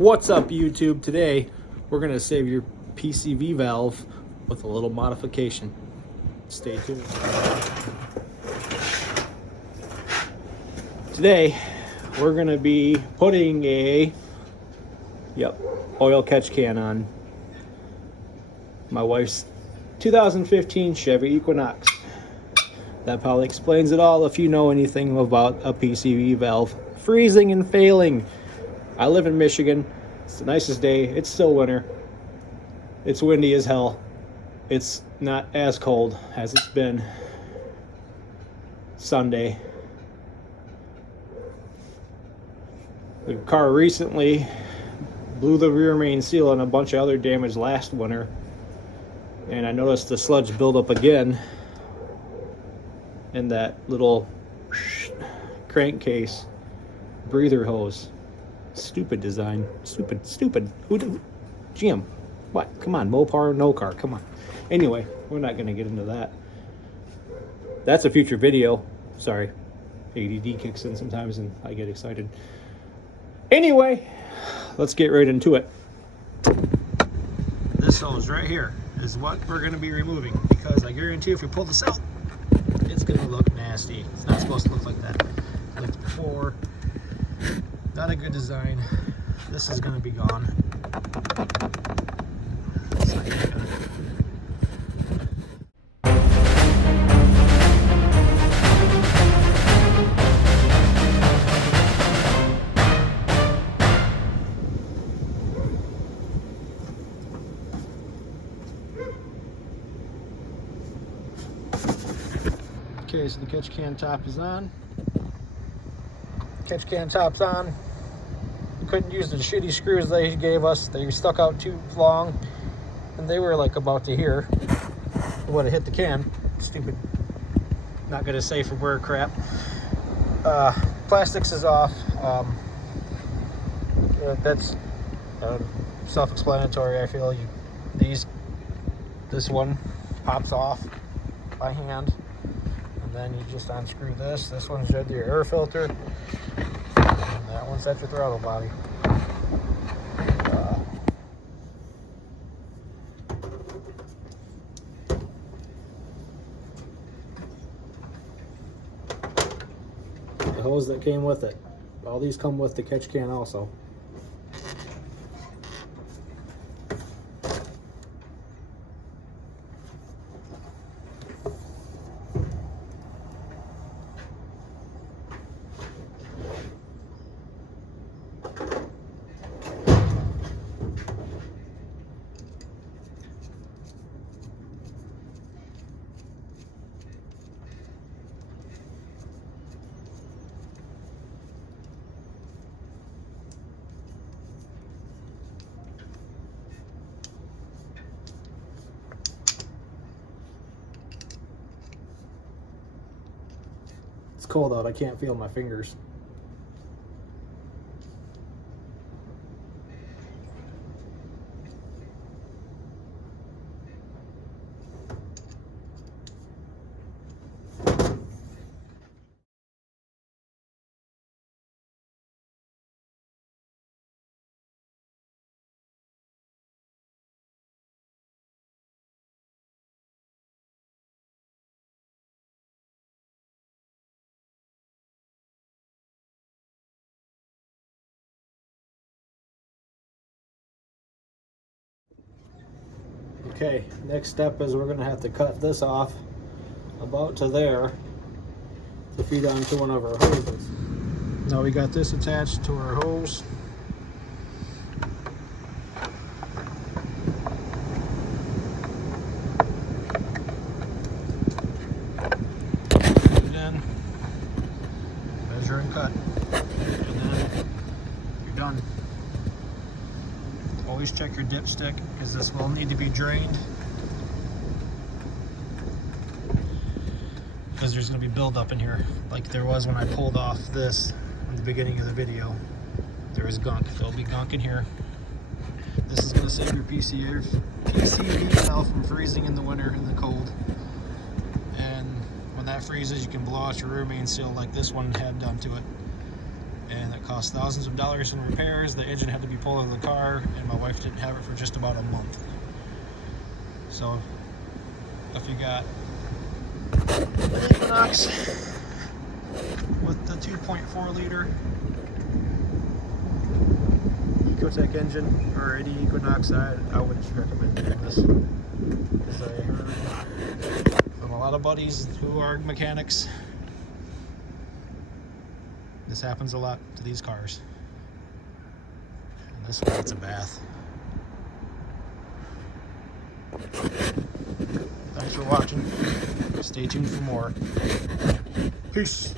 What's up, YouTube? Today we're going to save your PCV valve with a little modification. Stay tuned. Today we're going to be putting a oil catch can on my wife's 2015 Chevy Equinox. That probably explains it all if you know anything about a PCV valve freezing and failing. I live in Michigan. It's the nicest day. It's still winter. It's windy as hell. It's not as cold as it's been Sunday. The car recently blew the rear main seal and a bunch of other damage last winter. And I noticed the sludge build up again in that little crankcase breather hose. Stupid design. Stupid. GM. What? Come on, Mopar, no car. Come on. Anyway, we're not going to get into that. That's a future video. Sorry. ADD kicks in sometimes and I get excited. Anyway, let's get right into it. This hose right here is what we're going to be removing, because I guarantee if we pull this out, it's going to look nasty. It's not supposed to look like that. Like before. Not a good design. This is going to be gone. Okay, so the catch can top is on. Catch can top's on. Couldn't use the shitty screws they gave us. They stuck out too long, and they were like about to here. It would have hit the can. Stupid. Not gonna say for where crap. Plastics is off. That's self-explanatory. I feel this one pops off by hand, and then you just unscrew this. This one's your air filter. That one's at your throttle body. The hose that came with it. All these come with the catch can also. It's cold out, I can't feel my fingers. Okay, next step is we're going to have to cut this off about to there to feed onto one of our hoses. Now we got this attached to our hose. And then measure and cut. And then you're done. Always check your dipstick, because this will need to be drained, because there's going to be buildup in here like there was when I pulled off this in the beginning of the video. There is gunk. There'll be gunk in here. This is going to save your PCV valve from freezing in the winter and the cold. And when that freezes, you can blow out your rear main seal like this one had done to it. and it cost thousands of dollars in repairs. The engine had to be pulled out of the car, and my wife didn't have it for just about a month. So if you got an Equinox with the 2.4 liter Ecotec engine, or any Equinox, I would recommend doing this, because I heard from a lot of buddies who are mechanics, this happens a lot to these cars. And this one needs a bath. Thanks for watching. Stay tuned for more. Peace.